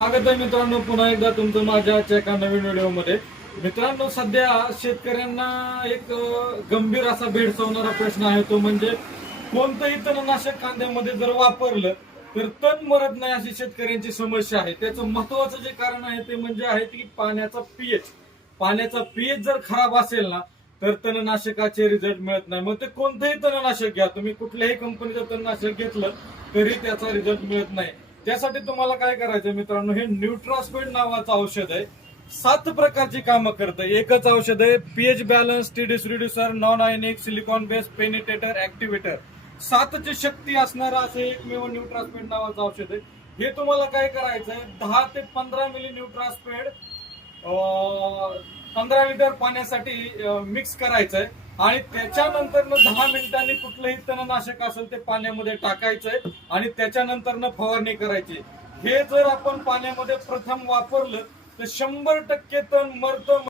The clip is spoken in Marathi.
स्वागत आहे मित्रांनो, पुन्हा एकदा तुमचं माझ्या एका नवीन व्हिडिओमध्ये. मित्रांनो, सध्या शेतकऱ्यांना एक गंभीर असा भेडसावणारा प्रश्न आहे, तो म्हणजे कोणतंही तणनाशक कांद्यामध्ये जर वापरलं तर तण मरत नाही, अशी शेतकऱ्यांची समस्या आहे. त्याचं महत्वाचं जे कारण आहे ते म्हणजे आहे की पाण्याचा पीएच जर खराब असेल ना तर तणनाशकाचे रिझल्ट मिळत नाही. मग ते कोणतंही तणनाशक घ्या तुम्ही, कुठल्याही कंपनीचं तणनाशक घेतलं तरी त्याचा रिझल्ट मिळत नाही. त्यासाठी तुम्हाला काय करायचं मित्रांनो, हे न्यूट्रास्पेड नावाचं औषध आहे. 7 प्रकारची कामं करतं. एकच औषध आहे, pH balance, TDS reducer, non ionic, silicon base, penetrator, activator. 7ची शक्ती असणारं असं एकमेव न्यूट्रास्पेड नावाचं औषध आहे. हे तुम्हाला काय करायचंय, 10 ते 15 मिली न्यूट्रास्पेड 15 लिटर पाण्यासाठी मिक्स करायचंय आणि त्याच्यानंतर 10 मिनिटांनी कुठलंही तणनाशक असेल ते पाण्यामध्ये टाकायचंय आणि त्याच्यानंतर फवारणी करायची. हे जर आपण पाण्यामध्ये प्रथम वापरलं तर 100% तण मरतं.